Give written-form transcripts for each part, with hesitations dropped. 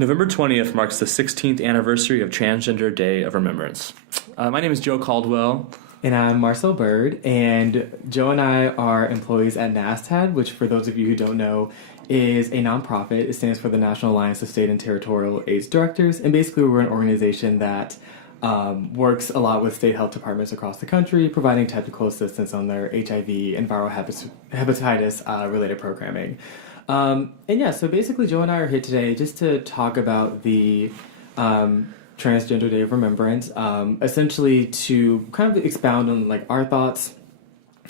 November 20th marks the 16th anniversary of Transgender Day of Remembrance. My name is Joe Caldwell. And I'm Marcel Byrd, and Joe and I are employees at NASTAD, which, for those of you who don't know, is a nonprofit. It stands for the National Alliance of State and Territorial AIDS Directors, and basically we're an organization that works a lot with state health departments across the country, providing technical assistance on their HIV and viral hepatitis related programming. So basically Joe and I are here today just to talk about the Transgender Day of Remembrance, essentially to kind of expound on like our thoughts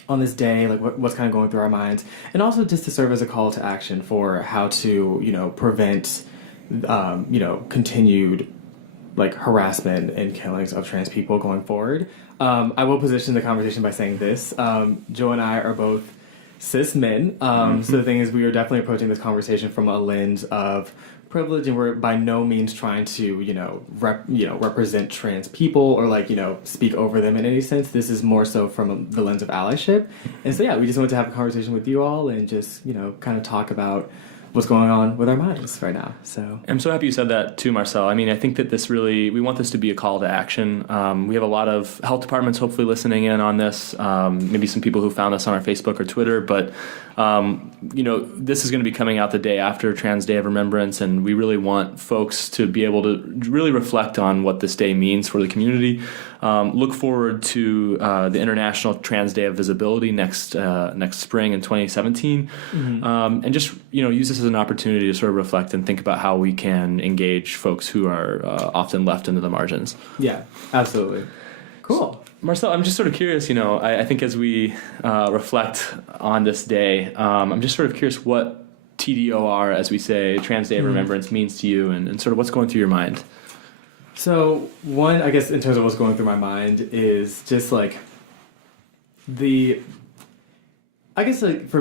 on this day, like what's kind of going through our minds, and also just to serve as a call to action for how to, prevent, continued like harassment and killings of trans people going forward. I will position the conversation by saying this. Joe and I are both cis men. So the thing is, we are definitely approaching this conversation from a lens of privilege, and we're by no means trying to, represent trans people or speak over them in any sense. This is more so from the lens of allyship. And so, we just wanted to have a conversation with you all and just, kind of talk about what's going on with our minds right now. So I'm so happy you said that too, Marcel. I mean, I think that we want this to be a call to action. We have a lot of health departments hopefully listening in on this, maybe some people who found us on our Facebook or Twitter, but this is going to be coming out the day after Trans Day of Remembrance, and we really want folks to be able to really reflect on what this day means for the community. Look forward to the International Trans Day of Visibility next spring in 2017, and just use this as an opportunity to sort of reflect and think about how we can engage folks who are often left into the margins. Yeah, absolutely. Cool. Marcel, I'm just sort of curious, I think as we reflect on this day, I'm just sort of curious what TDOR, as we say, Trans Day of Remembrance, means to you, and sort of what's going through your mind. So one, I guess in terms of what's going through my mind is just like for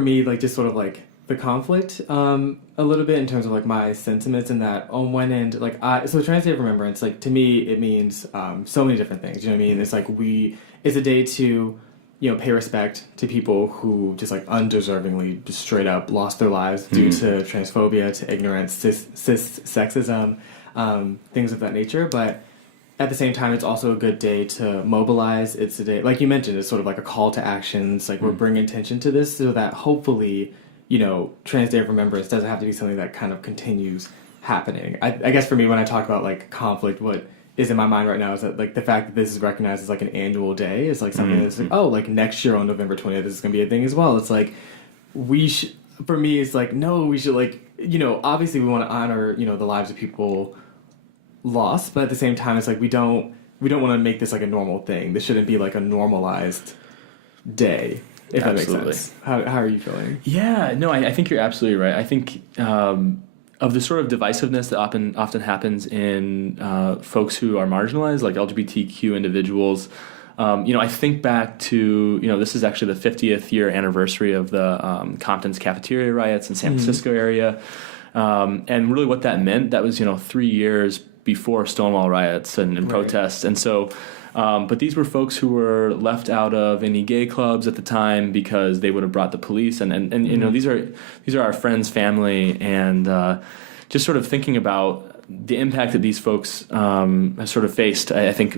me, like just sort of like the conflict a little bit in terms of like my sentiments, in that on one end, so Trans Day of Remembrance, like to me it means so many different things. You know what I mean? It's like it's a day to pay respect to people who just like undeservingly just straight up lost their lives due to transphobia, to ignorance, cis sexism, things of that nature. But at the same time, it's also a good day to mobilize. It's a day, like you mentioned, it's sort of like a call to action. It's like we're bringing attention to this so that hopefully, Trans Day of Remembrance doesn't have to be something that kind of continues happening. I guess for me, when I talk about like conflict, what is in my mind right now is that like the fact that this is recognized as like an annual day is like something that's like, oh, like next year on November 20th, this is going to be a thing as well. It's like for me, it's like, no, we should like, obviously we want to honor, the lives of people lost, but at the same time, it's like we don't want to make this like a normal thing. This shouldn't be like a normalized day, if that makes sense. How are you feeling? Yeah, no, I think you're absolutely right. I think of the sort of divisiveness that often happens in folks who are marginalized, like LGBTQ individuals. I think back to, this is actually the 50th year anniversary of the Compton's cafeteria riots in San Francisco area. And really what that meant, that was, 3 years before Stonewall riots and protests. And so, but these were folks who were left out of any gay clubs at the time because they would have brought the police. And these are our friends, family, and just sort of thinking about the impact that these folks have sort of faced, I think,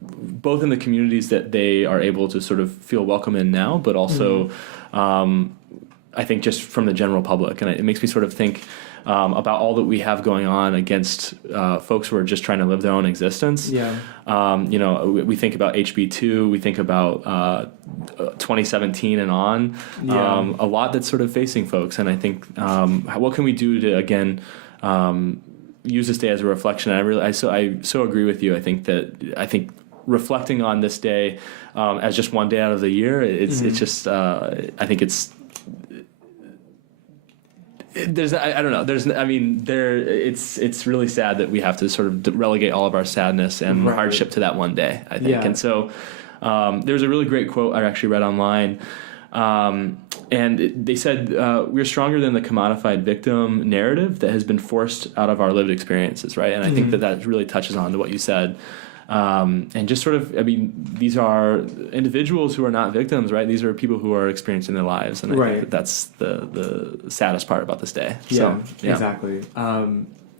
both in the communities that they are able to sort of feel welcome in now, but also I think just from the general public. And it makes me sort of think about all that we have going on against folks who are just trying to live their own existence. Yeah. We think about HB2, we think about 2017 and on, a lot that's sort of facing folks. And I think what can we do to, again, use this day as a reflection? I so agree with you. I think reflecting on this day as just one day out of the year, it's just I think it's. It's really sad that we have to sort of relegate all of our sadness and hardship to that one day, I think. And so there's a really great quote I actually read online, and they said, we're stronger than the commodified victim narrative that has been forced out of our lived experiences, right? And I think that really touches on to what you said. And just sort of, these are individuals who are not victims, right? These are people who are experiencing their lives. And I think that's the saddest part about this day. Yeah, exactly.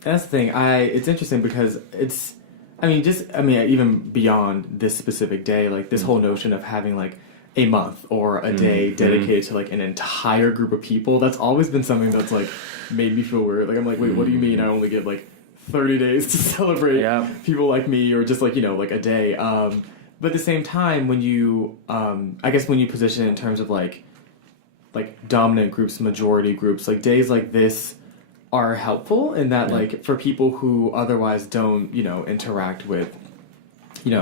That's the thing. It's interesting because even beyond this specific day, like this whole notion of having like a month or a day dedicated to like an entire group of people, that's always been something that's like made me feel weird. Like I'm like, wait, what do you mean I only get like 30 days to celebrate people like me, or just like, like a day? But at the same time, when you, I guess when you position it in terms of like dominant groups, majority groups, like days like this are helpful in that like for people who otherwise don't, interact with,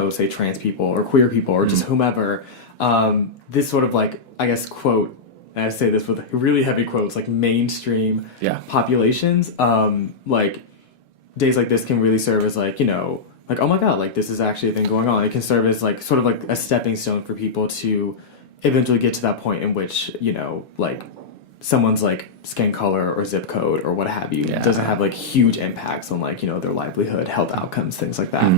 say trans people or queer people or just whomever, this sort of like, I guess, quote, and I say this with really heavy quotes, like mainstream populations, like days like this can really serve as like, like, oh my God, like this is actually a thing going on. It can serve as like sort of like a stepping stone for people to eventually get to that point in which, like someone's like skin color or zip code or what have you doesn't have like huge impacts on like, their livelihood, health outcomes, things like that.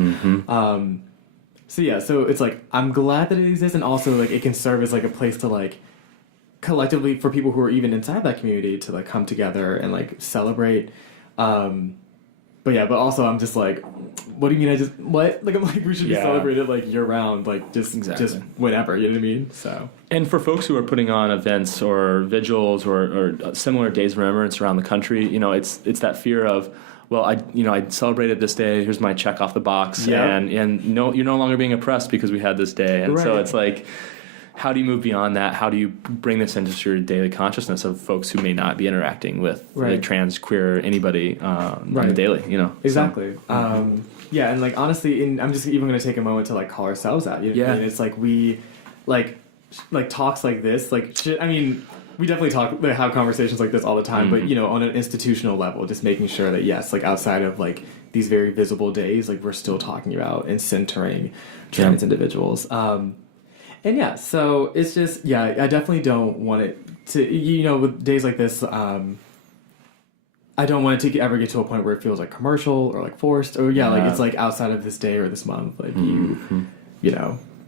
So it's like, I'm glad that it exists, and also like it can serve as like a place to like collectively for people who are even inside that community to like come together and like celebrate. But also I'm just like, what do you mean what? Like I'm like, we should be celebrated like year round, like just whenever, you know what I mean? So. And for folks who are putting on events or vigils or similar days of remembrance around the country, it's that fear of, well, I celebrated this day, here's my check off the box, and no, you're no longer being oppressed because we had this day. And so it's like, how do you move beyond that? How do you bring this into your daily consciousness of folks who may not be interacting with like, trans, queer, anybody on the daily, Exactly. So, and like honestly, and I'm just even going to take a moment to like call ourselves out. You know what I mean? It's like we, like talks like this, like we definitely have conversations like this all the time, but on an institutional level, just making sure that yes, like outside of like these very visible days, like we're still talking about and centering trans individuals. And so it's just, I definitely don't want it to, with days like this, I don't want it to ever get to a point where it feels like commercial or like forced or like it's like outside of this day or this month, like you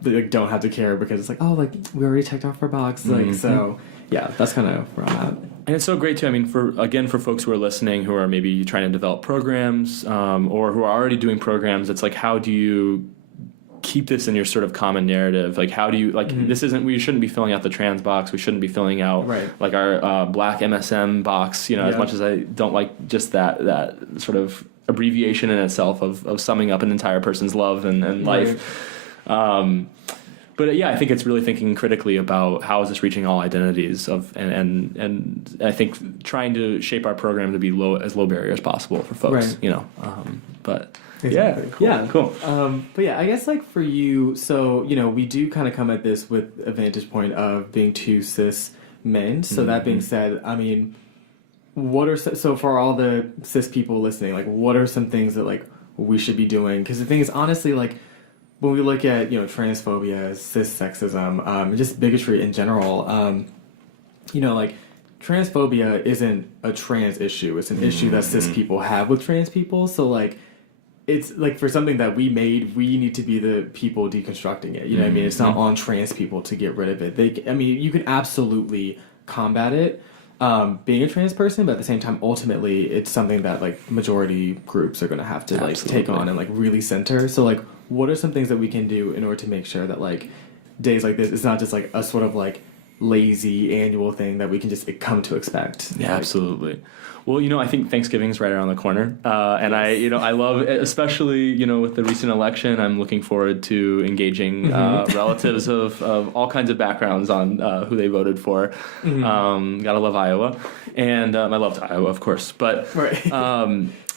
like, don't have to care because it's like, oh, like we already checked off our box. Like, so that's kind of where I'm at. And it's so great too. I mean, for folks who are listening, who are maybe trying to develop programs, or who are already doing programs, it's like, how do you keep this in your sort of common narrative? Like, how do you, like, this isn't, we shouldn't be filling out the trans box, we shouldn't be filling out like our black MSM box, as much as I don't like just that sort of abbreviation in itself of summing up an entire person's love and life. But I think it's really thinking critically about how is this reaching all identities and I think trying to shape our program to be as low barrier as possible for folks, but exactly. Cool. But I guess like for you, so we do kind of come at this with a vantage point of being two cis men. So that being said, I mean, what are so for all the cis people listening, like what are some things that like we should be doing? Because the thing is, honestly, like when we look at transphobia, cis sexism, just bigotry in general, like transphobia isn't a trans issue. It's an issue that cis people have with trans people. So like, it's like for something that we made, we need to be the people deconstructing it. You know what I mean? It's not on trans people to get rid of it. You can absolutely combat it being a trans person, but at the same time, ultimately, it's something that like majority groups are going to have to like take on and like really center. So like, what are some things that we can do in order to make sure that like days like this, it's not just like a sort of like lazy annual thing that we can just come to expect? Yeah, absolutely. Well, I think Thanksgiving's right around the corner, and I love it, especially with the recent election. I'm looking forward to engaging relatives of all kinds of backgrounds on who they voted for. Gotta love Iowa, and I loved Iowa, of course, but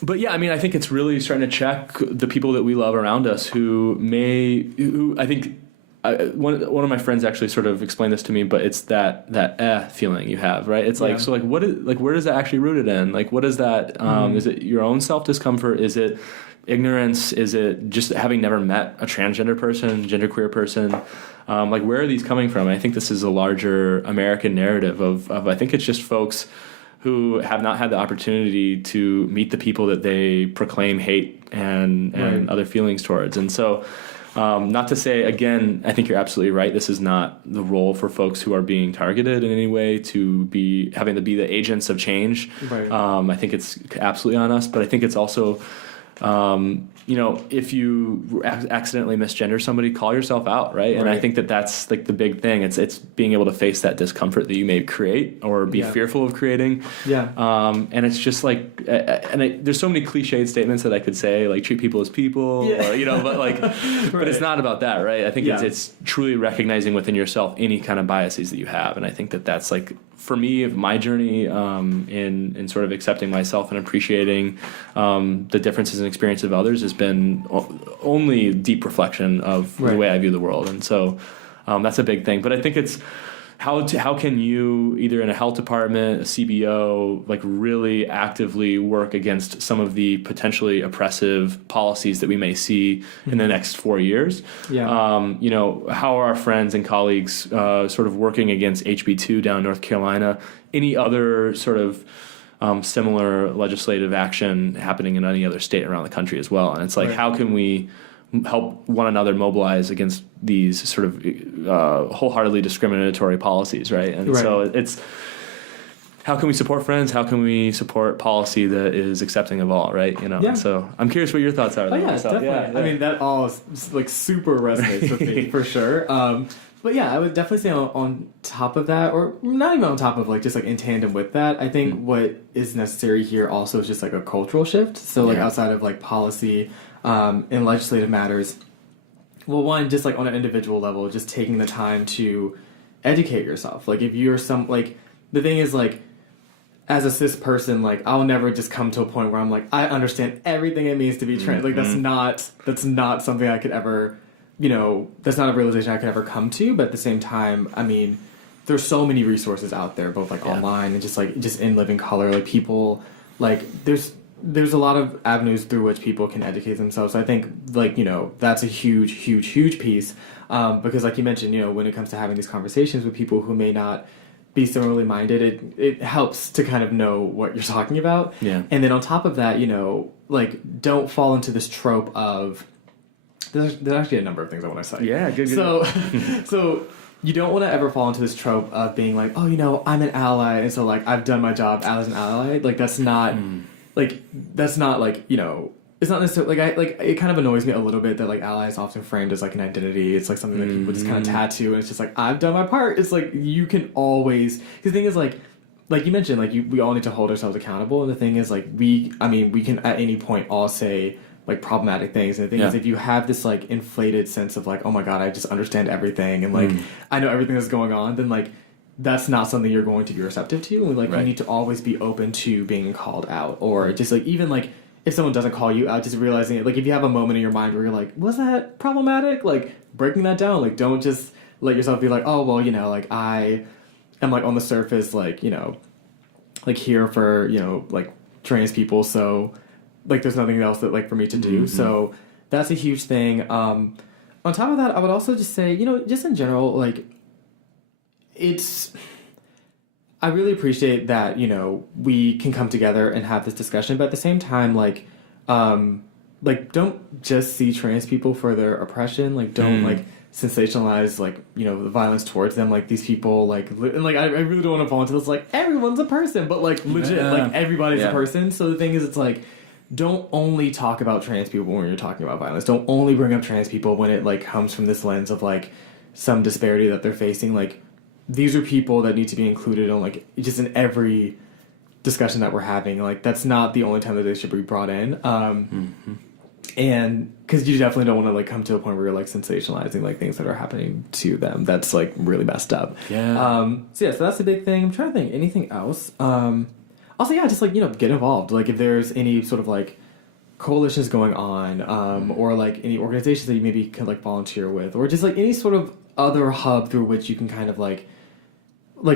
but I think it's really starting to check the people that we love around us who I think. One of my friends actually sort of explained this to me, but it's that feeling you have, right? It's like, so like, what is, like, where is that actually rooted in? Like, what is that? Is it your own self-discomfort? Is it ignorance? Is it just having never met a transgender person, genderqueer person? Like, where are these coming from? I think this is a larger American narrative of I think it's just folks who have not had the opportunity to meet the people that they proclaim hate and other feelings towards. And so, Not to say, again, I think you're absolutely right. This is not the role for folks who are being targeted in any way to be having to be the agents of change. Right. I think it's absolutely on us, but I think it's also, if you accidentally misgender somebody, call yourself out, right? And I think that's like the big thing. It's being able to face that discomfort that you may create or be fearful of creating. Yeah. And it's just like, there's so many cliched statements that I could say, like treat people as people, or, but like, but it's not about that, right? I think it's truly recognizing within yourself any kind of biases that you have, and I think that's like, for me, my journey in sort of accepting myself and appreciating the differences and experiences of others has been only deep reflection of the way I view the world, and so that's a big thing. But I think it's how can you, either in a health department, a CBO, like really actively work against some of the potentially oppressive policies that we may see in the next 4 years? Yeah. How are our friends and colleagues sort of working against HB2 down in North Carolina? Any other sort of similar legislative action happening in any other state around the country as well? And it's like, how can we help one another mobilize against these sort of wholeheartedly discriminatory policies, right? And so it's, how can we support friends? How can we support policy that is accepting of all, right? So I'm curious what your thoughts are. Oh, yeah, definitely. Yeah. I mean, that all is like super resonates with me for sure. But yeah, I would definitely say on top of that, or not even on top of, like, just like in tandem with that, I think what is necessary here also is just like a cultural shift. So like outside of like policy in legislative matters, well, one, just like on an individual level, just taking the time to educate yourself. Like if you're the thing is, like, as a cis person, like, I'll never just come to a point where I'm like, I understand everything it means to be trans. Like that's not something I could ever, that's not a realization I could ever come to. But at the same time, I mean, there's so many resources out there, both like online and just in living color. Like people, like there's a lot of avenues through which people can educate themselves. So I think, like, that's a huge piece. Because like you mentioned, when it comes to having these conversations with people who may not be similarly minded, it helps to kind of know what you're talking about. Yeah. And then on top of that, like, don't fall into this trope of, there's actually a number of things I want to say. Yeah, good. So you don't want to ever fall into this trope of being like, oh, I'm an ally, and so like I've done my job as an ally. Like that's not like it's not necessarily like it kind of annoys me a little bit that like ally is often framed as like an identity. It's like something that people just kind of tattoo, and it's just like, I've done my part. It's like you can always, because the thing is like you mentioned, like we all need to hold ourselves accountable, and the thing is like we can at any point all say like problematic things, and the thing is, if you have this like inflated sense of like, oh my god, I just understand everything, and like I know everything that's going on, then like that's not something you're going to be receptive to. And like you need to always be open to being called out, or just like even like if someone doesn't call you out, just realizing it. Like if you have a moment in your mind where you're like, was that problematic? Like breaking that down. Like don't just let yourself be like, oh well, like I am like on the surface like like here for like trans people, so like there's nothing else that like for me to do. So that's a huge thing. On top of that, I would also just say, just in general, like I really appreciate that, we can come together and have this discussion, but at the same time, like don't just see trans people for their oppression. Like don't like sensationalize like, the violence towards them. Like these people and like I really don't want to fall into this like everyone's a person, but like legit like everybody's a person. So the thing is, it's like, don't only talk about trans people when you're talking about violence. Don't only bring up trans people when it like comes from this lens of like some disparity that they're facing. Like these are people that need to be included on like just in every discussion that we're having. Like that's not the only time that they should be brought in. And because you definitely don't want to like come to a point where you're like sensationalizing like things that are happening to them. That's like really messed up. So that's the big thing. I'm trying to think anything else. Also, just like, get involved. Like if there's any sort of like coalitions going on, or like any organizations that you maybe can like volunteer with, or just like any sort of other hub through which you can kind of like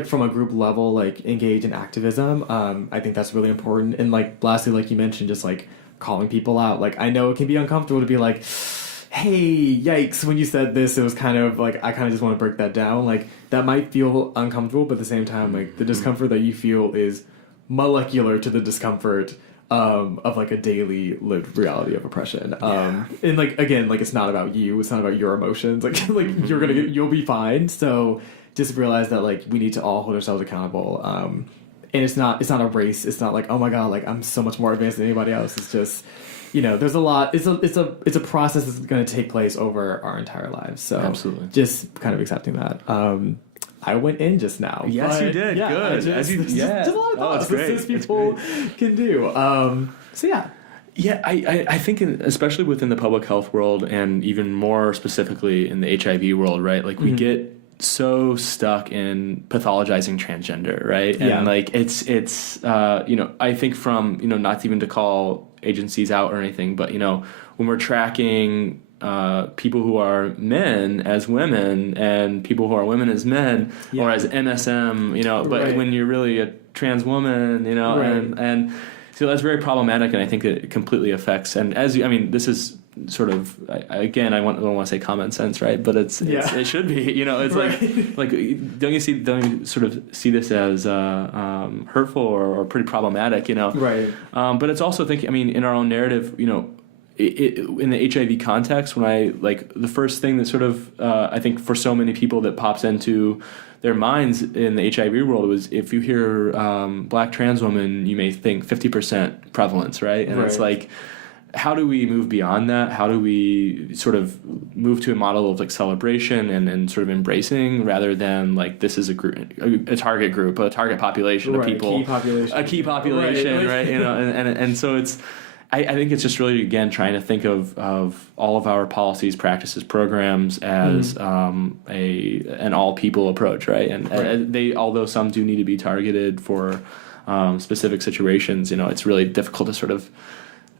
from a group level, like engage in activism. I think that's really important. And like lastly, like you mentioned, just like calling people out. Like I know it can be uncomfortable to be like, hey, yikes, when you said this, it was kind of like, I kind of just want to break that down. Like that might feel uncomfortable, but at the same time, like the discomfort that you feel is molecular to the discomfort of like a daily lived reality of oppression. And like, again, like it's not about you, it's not about your emotions. Like you'll be fine. So just realize that like we need to all hold ourselves accountable. And it's not a race. It's not like, oh my God, like I'm so much more advanced than anybody else. It's just, there's a lot. It's a process that's going to take place over our entire lives. So absolutely, just kind of accepting that. I went in just now. Yes, you did. Yeah, good. Just a lot of thoughts that people can do. So yeah. Yeah, I think especially within the public health world, and even more specifically in the HIV world, right? Like we get so stuck in pathologizing transgender, right? And like it's I think from not even to call agencies out or anything, but when we're tracking people who are men as women and people who are women as men, or as MSM, but when you're really a trans woman, and so that's very problematic, and I think it completely affects. And this is sort of, again, I don't want to say common sense, right? But it should be, it's like don't you sort of see this as hurtful or pretty problematic, Right. But it's also in our own narrative, in the HIV context, when the first thing that sort of I think for so many people that pops into their minds in the HIV world was, if you hear black trans woman, you may think 50% prevalence, right? And it's like, how do we move beyond that? How do we sort of move to a model of like celebration and sort of embracing, rather than like this is a group, a target group, a target population of people, a key population, right? And so it's. I think it's just really, again, trying to think of all of our policies, practices, programs as an all people approach, right? And they, although some do need to be targeted for specific situations, it's really difficult to sort of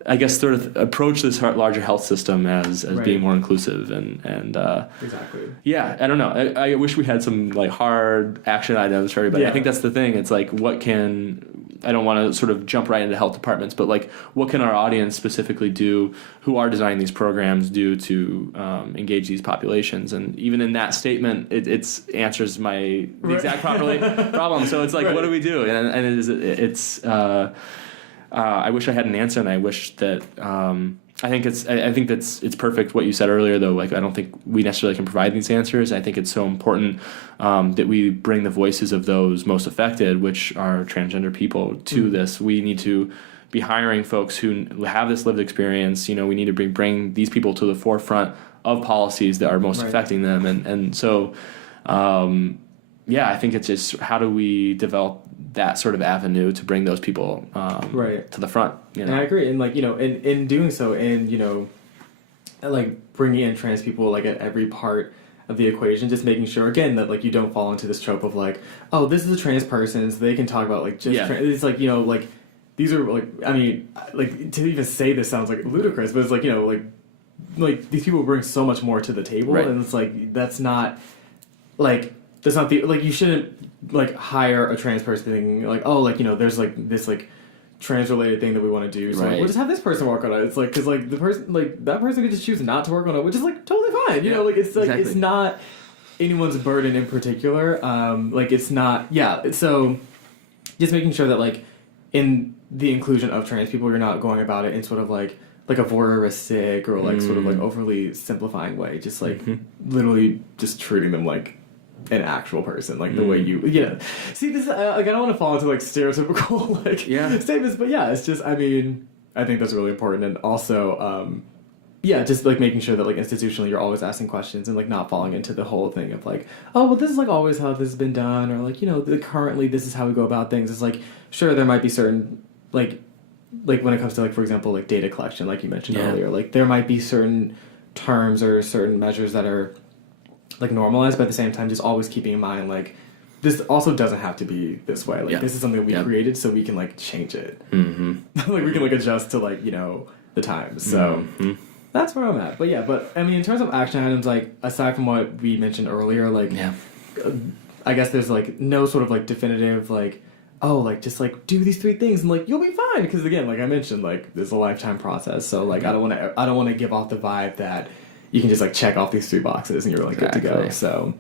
approach this larger health system as being more inclusive and exactly. Yeah, I don't know. I wish we had some like hard action items for everybody. I think that's the thing. It's like, I don't want to sort of jump right into health departments, but like, what can our audience specifically do, who are designing these programs, do to engage these populations? And even in that statement, it answers the exact problem. So it's like, what do we do? And I wish I had an answer, and I wish that I think it's perfect what you said earlier, though. Like, I don't think we necessarily can provide these answers. I think it's so important that we bring the voices of those most affected, which are transgender people, to this. We need to be hiring folks who have this lived experience. We need to bring these people to the forefront of policies that are most affecting them. And so, I think it's just, how do we develop that sort of avenue to bring those people to the front? And I agree. And like, in doing so, and like bringing in trans people like at every part of the equation, just making sure, again, that like you don't fall into this trope of like, oh, this is a trans person, so they can talk about like just it's like, like these are like, like to even say this sounds like ludicrous, but it's like, like these people bring so much more to the table, and it's like that's not the, like, you shouldn't like hire a trans person thinking like, oh, like, there's like this like trans related thing that we want to do, so like, we'll just have this person work on it. It's like, because like the person, like that person could just choose not to work on it, which is like totally fine, like it's like it's not anyone's burden in particular. Like it's not, so just making sure that like in the inclusion of trans people, you're not going about it in sort of like a voyeuristic or like sort of like overly simplifying way, just like literally just treating them like an actual person, like the way you see this, like I don't want to fall into like stereotypical like statements, but it's just, I think that's really important. And also just like making sure that like institutionally you're always asking questions, and like not falling into the whole thing of like, oh, well, this is like always how this has been done, or like, currently this is how we go about things. It's like, sure, there might be certain like when it comes to like, for example, like data collection, like you mentioned earlier, like there might be certain terms or certain measures that are like normalized, but at the same time just always keeping in mind like this also doesn't have to be this way, like this is something that we created, so we can like change it. Like we can like adjust to like the times. So that's where I'm at. But in terms of action items, like aside from what we mentioned earlier, like I guess there's like no sort of like definitive like, oh, like just like do these 3 things and like you'll be fine, because again, like I mentioned, like there's a lifetime process, so like I don't want to give off the vibe that you can just like check off these 3 boxes and you're like good to go. So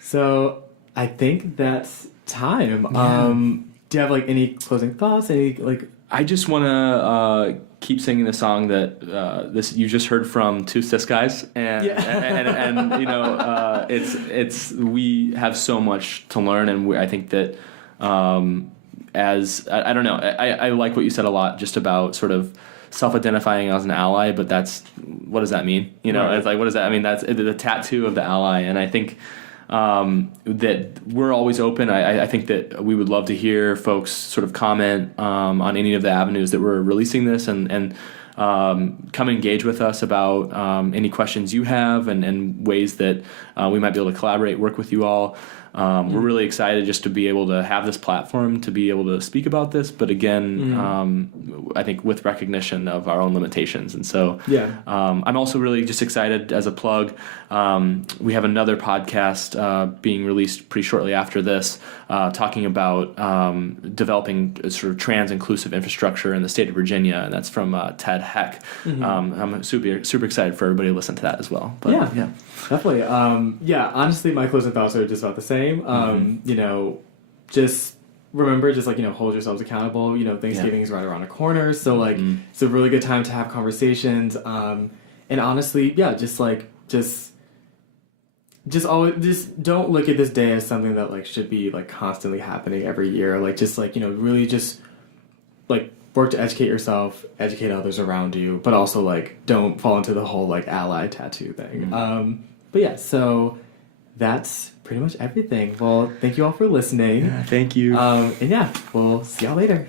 so I think that's time. do you have like any closing thoughts? Any like? I just want to keep singing the song that this you just heard from two cis guys, and and you know, it's we have so much to learn, and I think that as I don't know, I like what you said a lot just about sort of self-identifying as an ally, but that's what does that mean? You know, It's like what does that? I mean, that's the tattoo of the ally, and I think. That we're always open. I think that we would love to hear folks sort of comment on any of the avenues that we're releasing this, and come engage with us about any questions you have, and ways that we might be able to collaborate, work with you all. We're really excited just to be able to have this platform to be able to speak about this, but again, I think with recognition of our own limitations. And so I'm also really just excited as a plug. We have another podcast being released pretty shortly after this, talking about developing a sort of trans-inclusive infrastructure in the state of Virginia, and that's from Ted Heck. I'm super excited for everybody to listen to that as well. But, yeah. Definitely. Honestly, my closing thoughts are just about the same. You know, just remember, just like, you know, hold yourselves accountable. You know, Thanksgiving is right around the corner. So, like, it's a really good time to have conversations. And honestly, just always, just don't look at this day as something that, like, should be, like, constantly happening every year. Like, just, like, you know, really just, like, work to educate yourself, educate others around you, but also, like, don't fall into the whole, like, ally tattoo thing. But yeah, so that's pretty much everything. Well, thank you all for listening. Yeah, thank you. And yeah, we'll see y'all later.